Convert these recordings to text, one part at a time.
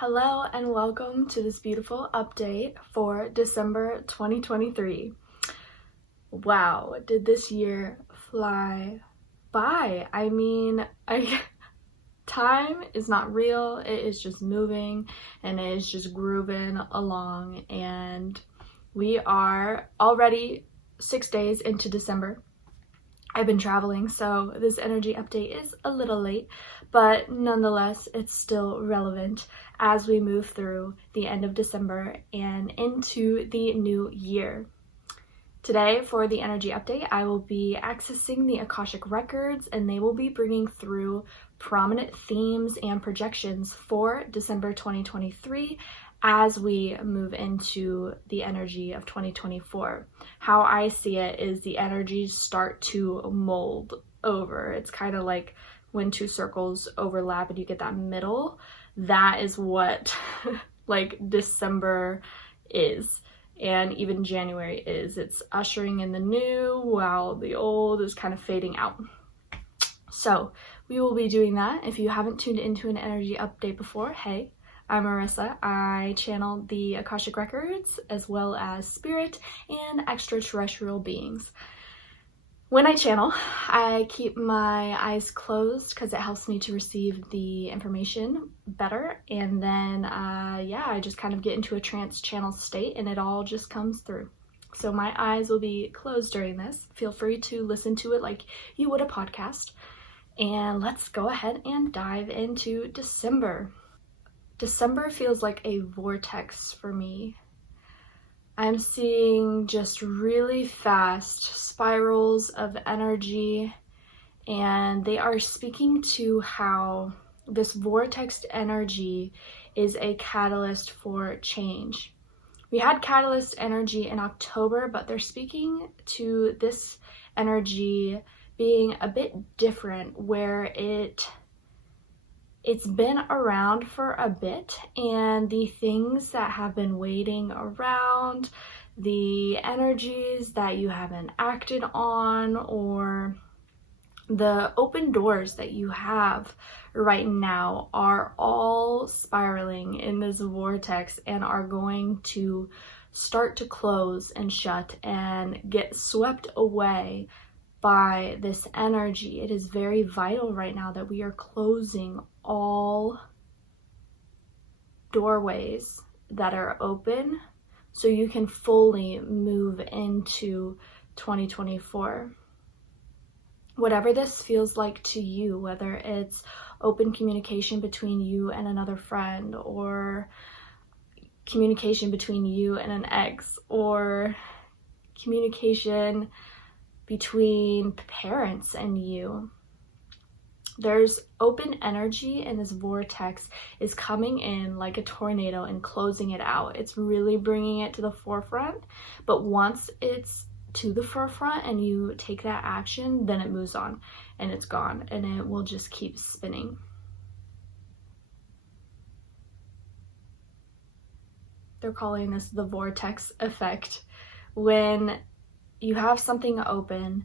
Hello and welcome to this beautiful update for December 2023. Wow, did this year fly by? Time is not real, it is just moving and it is just grooving along, and we are already 6 days into December. I've been traveling, so this energy update is a little late, but nonetheless, it's still relevant as we move through the end of December and into the new year. Today, for the energy update, I will be accessing the Akashic Records, and they will be bringing through prominent themes and projections for December 2023 as we move into the energy of 2024. How I see it is the energies start to mold over. It's kind of like when two circles overlap and you get that middle. That is what like December is, and even January is. It's ushering in the new while the old is kind of fading out. So we will be doing that. If you haven't tuned into an energy update before, hey, I'm Marissa. I channel the Akashic Records as well as spirit and extraterrestrial beings. When I channel, I keep my eyes closed because it helps me to receive the information better, and then I just kind of get into a trance channel state and it all just comes through. So my eyes will be closed during this. Feel free to listen to it like you would a podcast, and let's go ahead and dive into December. December feels like a vortex for me. I'm seeing just really fast spirals of energy, and they are speaking to how this vortex energy is a catalyst for change. We had catalyst energy in October, but they're speaking to this energy being a bit different, where it's been around for a bit, and the things that have been waiting around, the energies that you haven't acted on, or the open doors that you have right now are all spiraling in this vortex and are going to start to close and shut and get swept away by this energy. It is very vital right now that we are closing all doorways that are open so you can fully move into 2024. Whatever this feels like to you, whether it's open communication between you and another friend, or communication between you and an ex, or communication between parents and you, there's open energy, and this vortex is coming in like a tornado and closing it out. It's really bringing it to the forefront, but once it's to the forefront and you take that action, then it moves on and it's gone, and it will just keep spinning. They're calling this the vortex effect. When you have something open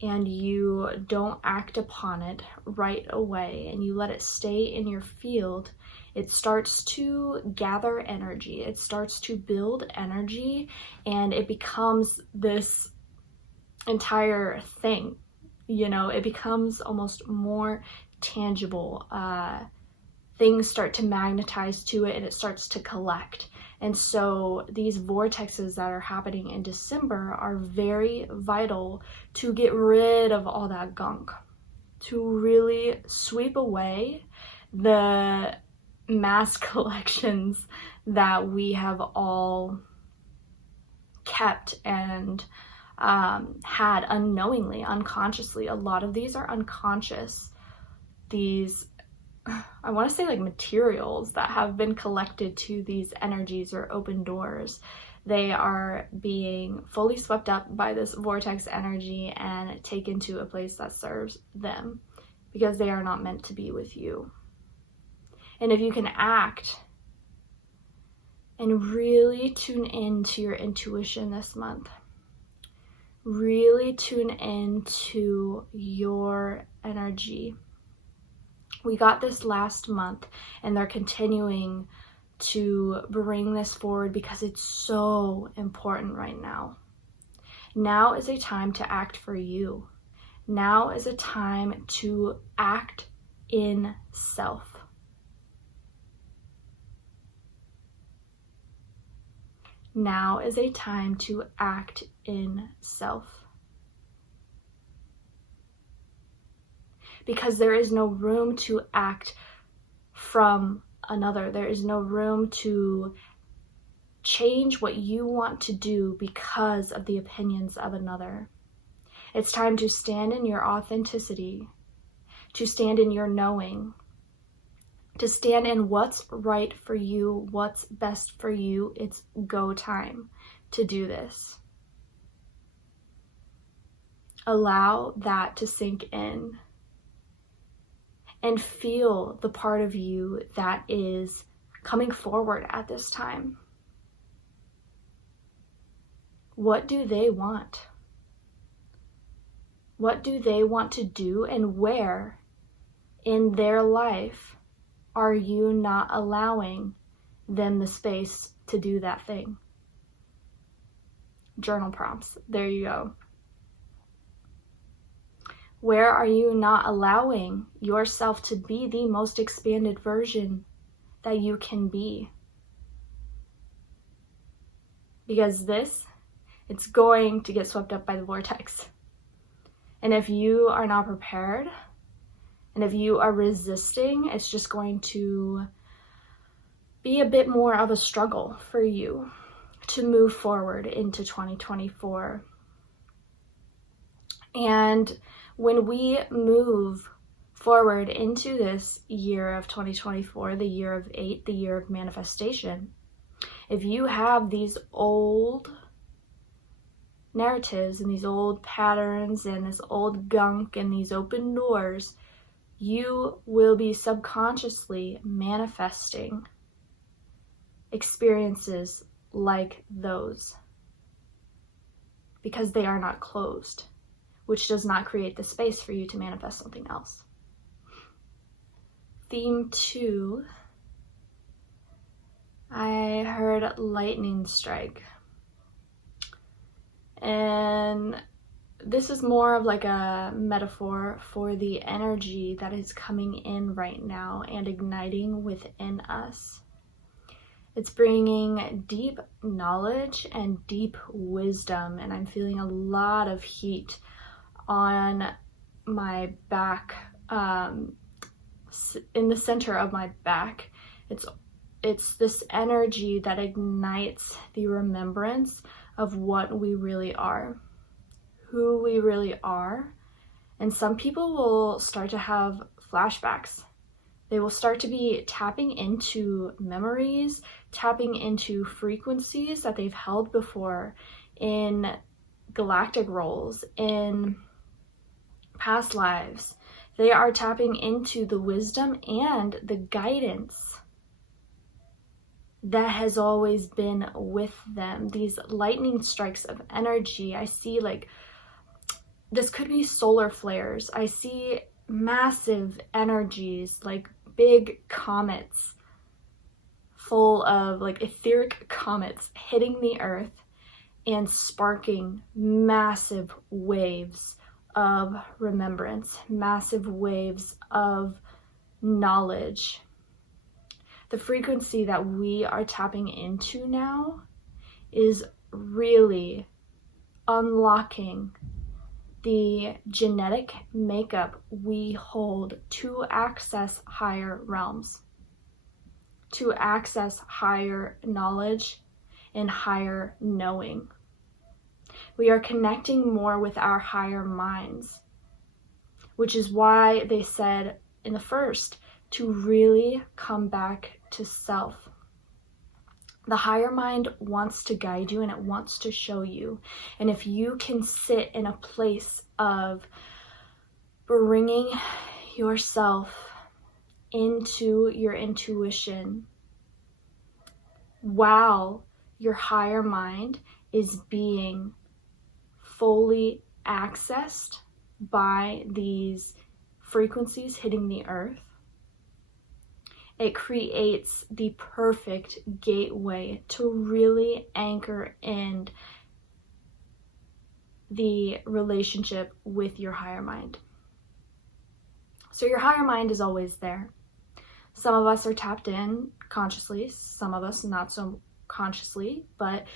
and you don't act upon it right away and you let it stay in your field, it starts to gather energy, it starts to build energy, and it becomes this entire thing. It becomes almost more tangible. Things start to magnetize to it and it starts to collect. And so these vortexes that are happening in December are very vital to get rid of all that gunk, to really sweep away the mass collections that we have all kept and had unknowingly, unconsciously. A lot of these are unconscious. These, I want to say, like materials that have been collected to these energies or open doors. They are being fully swept up by this vortex energy and taken to a place that serves them, because they are not meant to be with you. And if you can act and really tune into your intuition this month, really tune into your energy. We got this last month, and they're continuing to bring this forward because it's so important right now. Now is a time to act for you. Now is a time to act in self. Now is a time to act in self. Because there is no room to act from another. There is no room to change what you want to do because of the opinions of another. It's time to stand in your authenticity, to stand in your knowing, to stand in what's right for you, what's best for you. It's go time to do this. Allow that to sink in and feel the part of you that is coming forward at this time. What do they want? What do they want to do, and where in their life are you not allowing them the space to do that thing? Journal prompts. There you go. Where are you not allowing yourself to be the most expanded version that you can be? Because it's going to get swept up by the vortex. And if you are not prepared, and if you are resisting, it's just going to be a bit more of a struggle for you to move forward into 2024. And when we move forward into this year of 2024, the year of 8, the year of manifestation, if you have these old narratives and these old patterns and this old gunk and these open doors, you will be subconsciously manifesting experiences like those because they are not closed, which does not create the space for you to manifest something else. Theme 2, I heard lightning strike. And this is more of like a metaphor for the energy that is coming in right now and igniting within us. It's bringing deep knowledge and deep wisdom, and I'm feeling a lot of heat on my back, in the center of my back. It's this energy that ignites the remembrance of what we really are, who we really are. And some people will start to have flashbacks. They will start to be tapping into memories, tapping into frequencies that they've held before in galactic roles, in past lives. They are tapping into the wisdom and the guidance that has always been with them. These lightning strikes of energy, I see like, this could be solar flares. I see massive energies, like big comets, full of like etheric comets hitting the earth and sparking massive waves of remembrance, massive waves of knowledge. The frequency that we are tapping into now is really unlocking the genetic makeup we hold to access higher realms, to access higher knowledge and higher knowing. We are connecting more with our higher minds, which is why they said in the first to really come back to self. The higher mind wants to guide you and it wants to show you. And if you can sit in a place of bringing yourself into your intuition while your higher mind is being fully accessed by these frequencies hitting the earth, It creates the perfect gateway to really anchor in the relationship with your higher mind. So your higher mind is always there. Some of us are tapped in consciously, some of us not so consciously, but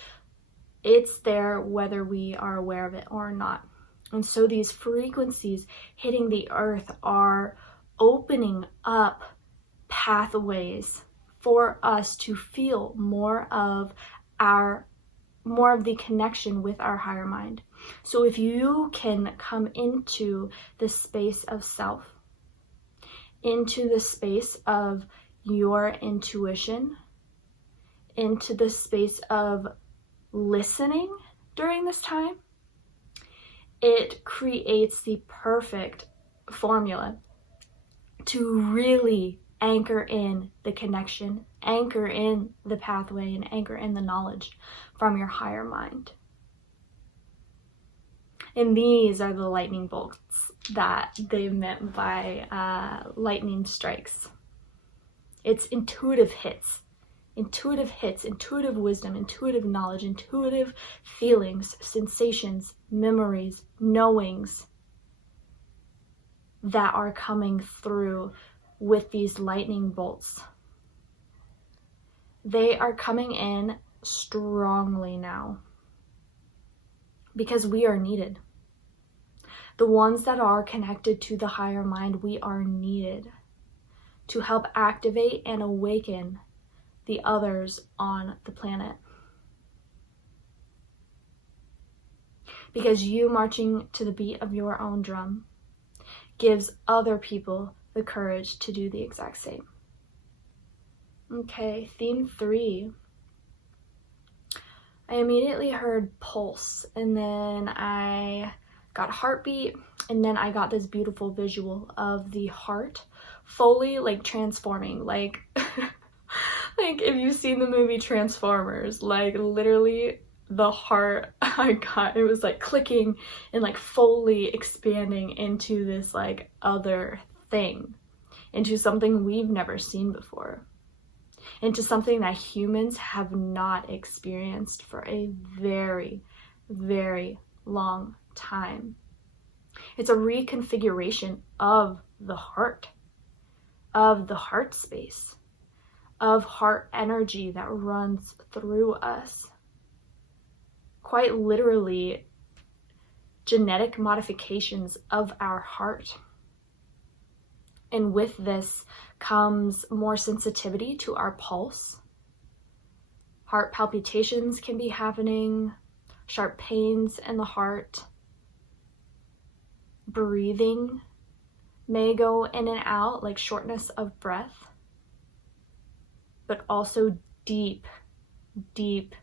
it's there whether we are aware of it or not. And so these frequencies hitting the earth are opening up pathways for us to feel more of the connection with our higher mind. So if you can come into the space of self, into the space of your intuition, into the space of listening during this time, it creates the perfect formula to really anchor in the connection, anchor in the pathway, and anchor in the knowledge from your higher mind. And these are the lightning bolts that they meant by lightning strikes. It's intuitive hits, intuitive wisdom, intuitive knowledge, intuitive feelings, sensations, memories, knowings that are coming through with these lightning bolts. They are coming in strongly now because we are needed. The ones that are connected to the higher mind, we are needed to help activate and awaken the others on the planet. Because you marching to the beat of your own drum gives other people the courage to do the exact same. Okay, theme 3. I immediately heard pulse, and then I got heartbeat, and then I got this beautiful visual of the heart fully like transforming, like like if you've seen the movie Transformers, like literally the heart I got, it was like clicking and like fully expanding into this like other thing, into something we've never seen before, into something that humans have not experienced for a very, very long time. It's a reconfiguration of the heart space, of heart energy that runs through us. Quite literally, genetic modifications of our heart. And with this comes more sensitivity to our pulse. Heart palpitations can be happening, sharp pains in the heart. Breathing may go in and out, like shortness of breath, but also deep, deep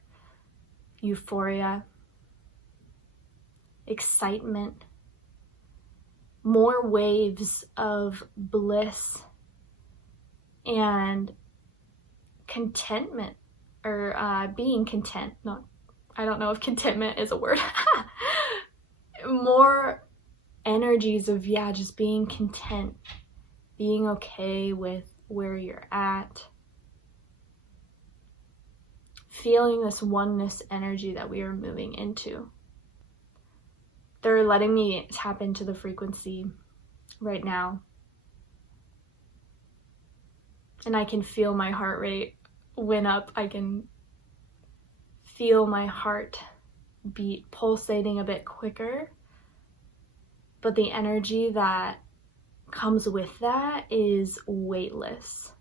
euphoria, excitement, more waves of bliss and contentment, or being content. No, I don't know if contentment is a word. More energies of, just being content, being okay with where you're at, feeling this oneness energy that we are moving into. They're letting me tap into the frequency right now. And I can feel my heart rate went up. I can feel my heart beat pulsating a bit quicker. But the energy that comes with that is weightless.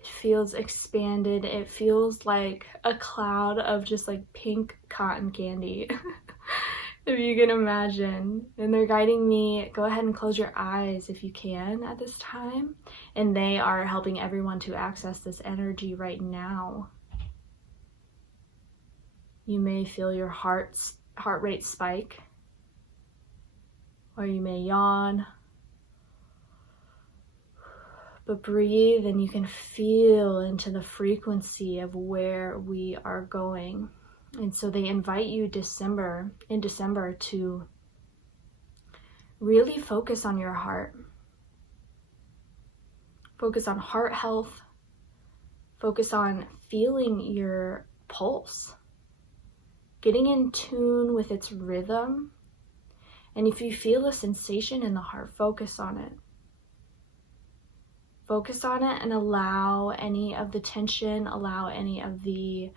It feels expanded. It feels like a cloud of just like pink cotton candy. If you can imagine. And they're guiding me, go ahead and close your eyes if you can at this time. And they are helping everyone to access this energy right now. You may feel your heart rate spike, or you may yawn. But breathe and you can feel into the frequency of where we are going. And so they invite you in December to really focus on your heart. Focus on heart health. Focus on feeling your pulse, getting in tune with its rhythm. And if you feel a sensation in the heart, focus on it. Focus on it and allow any of the tension, allow any of the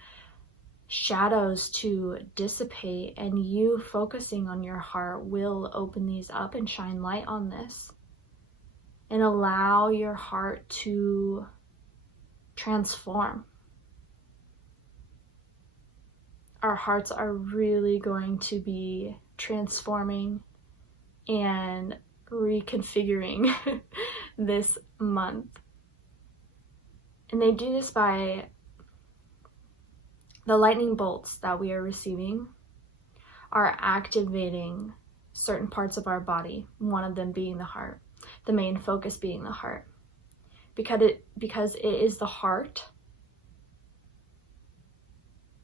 shadows to dissipate, and you focusing on your heart will open these up and shine light on this. And allow your heart to transform. Our hearts are really going to be transforming and reconfiguring this month. And they do this by the lightning bolts that we are receiving are activating certain parts of our body, one of them being the heart, the main focus being the heart. Because it is the heart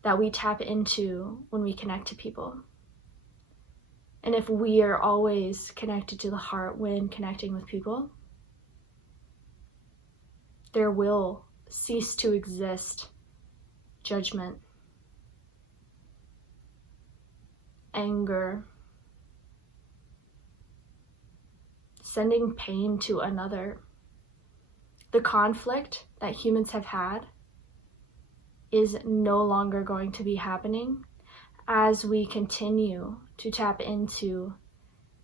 that we tap into when we connect to people. And if we are always connected to the heart when connecting with people, there will cease to exist judgment, anger, sending pain to another. The conflict that humans have had is no longer going to be happening as we continue to tap into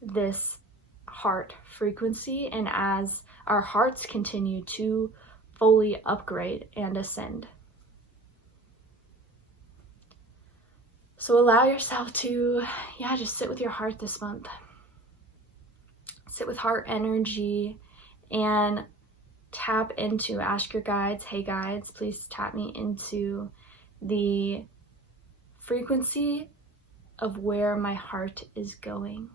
this heart frequency and as our hearts continue to fully upgrade and ascend. So allow yourself to, just sit with your heart this month. Sit with heart energy and tap into, ask your guides, hey guides, please tap me into the frequency of where my heart is going.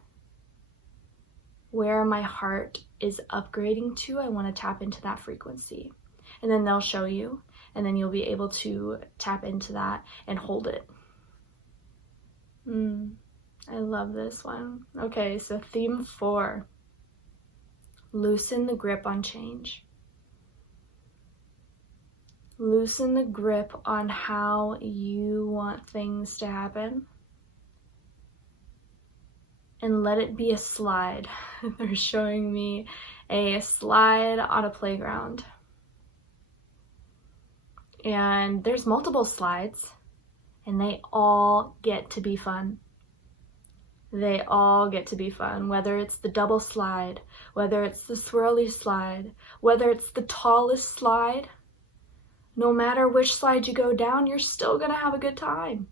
Where my heart is upgrading to, I want to tap into that frequency. And then they'll show you, and then you'll be able to tap into that and hold it. I love this one. Okay, so theme 4. Loosen the grip on change. Loosen the grip on how you want things to happen. And let it be a slide. They're showing me a slide on a playground. And there's multiple slides, and they all get to be fun. They all get to be fun, whether it's the double slide, whether it's the swirly slide, whether it's the tallest slide. No matter which slide you go down, you're still gonna have a good time.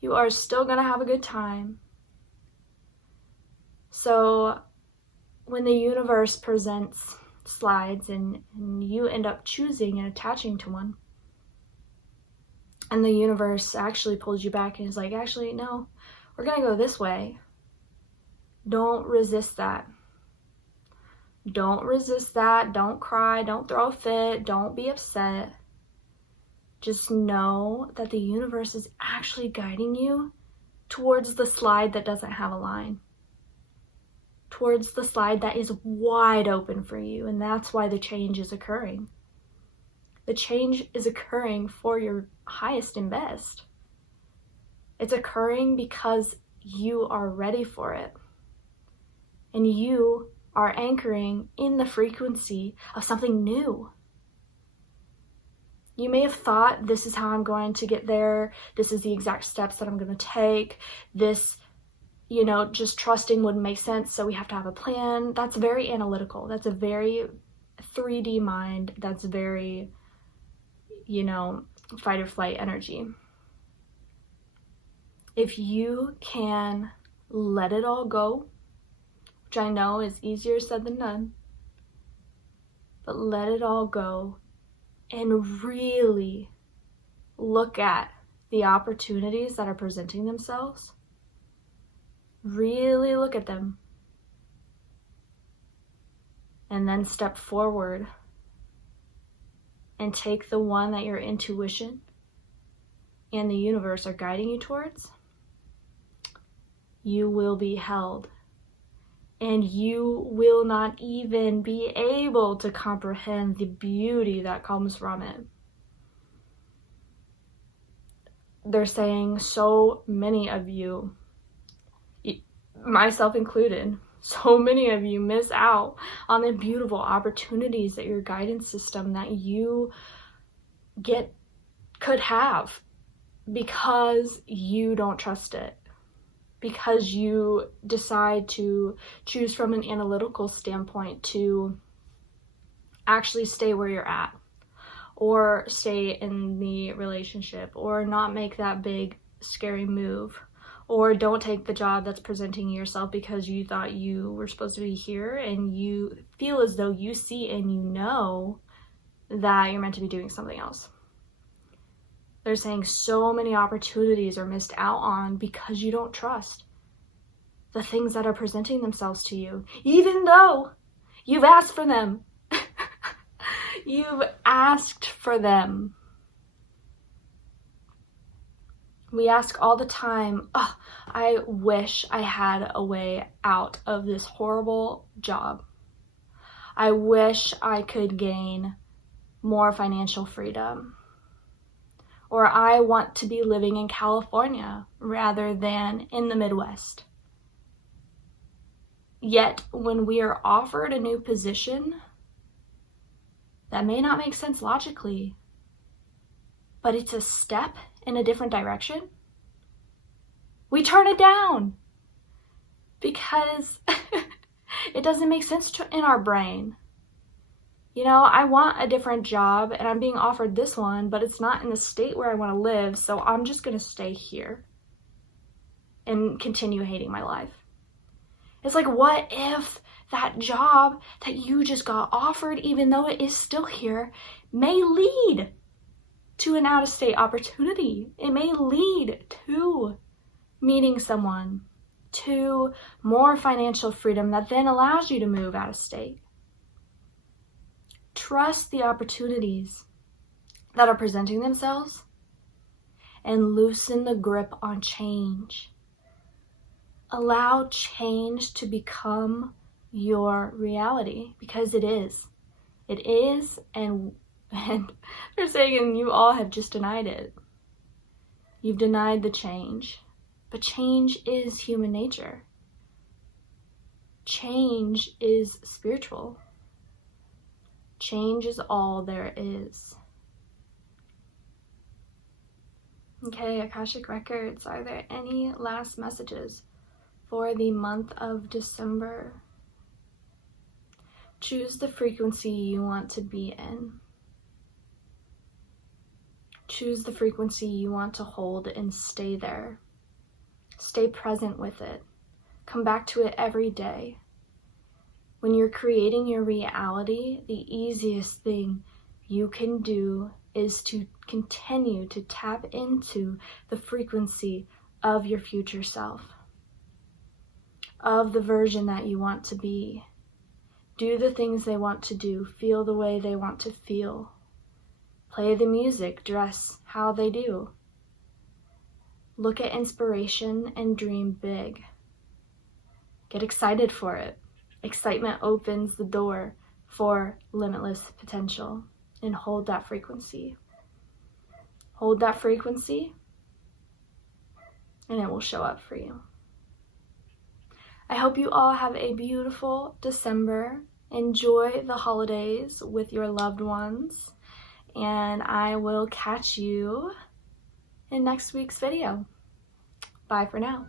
You are still gonna have a good time. So when the universe presents slides and you end up choosing and attaching to one, and the universe actually pulls you back and is like, actually, no, we're gonna go this way. Don't resist that. Don't resist that. Don't cry. Don't throw a fit. Don't be upset. Just know that the universe is actually guiding you towards the slide that doesn't have a line. Towards the slide that is wide open for you. And that's why the change is occurring. The change is occurring for your highest and best. It's occurring because you are ready for it. And you are anchoring in the frequency of something new. You may have thought, this is how I'm going to get there. This is the exact steps that I'm going to take. This, just trusting wouldn't make sense, so we have to have a plan. That's very analytical. That's a very 3D mind. That's very, fight or flight energy. If you can let it all go, which I know is easier said than done, but let it all go and really look at the opportunities that are presenting themselves. Really look at them. And then step forward and take the one that your intuition and the universe are guiding you towards. You will be held and you will not even be able to comprehend the beauty that comes from it. They're saying so many of you, myself included, so many of you miss out on the beautiful opportunities that your guidance system that you could have because you don't trust it. Because you decide to choose from an analytical standpoint to actually stay where you're at, or stay in the relationship, or not make that big scary move, or don't take the job that's presenting yourself because you thought you were supposed to be here, and you feel as though you see and you know that you're meant to be doing something else. They're saying so many opportunities are missed out on because you don't trust the things that are presenting themselves to you, even though you've asked for them. You've asked for them. We ask all the time, oh, I wish I had a way out of this horrible job. I wish I could gain more financial freedom. Or I want to be living in California rather than in the Midwest. Yet when we are offered a new position that may not make sense logically, but it's a step in a different direction, we turn it down because it doesn't make sense in our brain. You know, I want a different job and I'm being offered this one, but it's not in the state where I want to live, so I'm just going to stay here and continue hating my life. It's like, what if that job that you just got offered, even though it is still here, may lead to an out-of-state opportunity? It may lead to meeting someone, to more financial freedom that then allows you to move out of state. Trust the opportunities that are presenting themselves and loosen the grip on change. Allow change to become your reality, because it is. It is, and they're saying, and you all have just denied it. You've denied the change. But change is human nature. Change is spiritual. Change is all there is. Okay, Akashic Records, are there any last messages for the month of December? Choose the frequency you want to be in. Choose the frequency you want to hold and stay there. Stay present with it. Come back to it every day. When you're creating your reality, the easiest thing you can do is to continue to tap into the frequency of your future self, of the version that you want to be. Do the things they want to do, feel the way they want to feel, play the music, dress how they do. Look at inspiration and dream big. Get excited for it. Excitement opens the door for limitless potential, and hold that frequency. Hold that frequency, and it will show up for you. I hope you all have a beautiful December. Enjoy the holidays with your loved ones, and I will catch you in next week's video. Bye for now.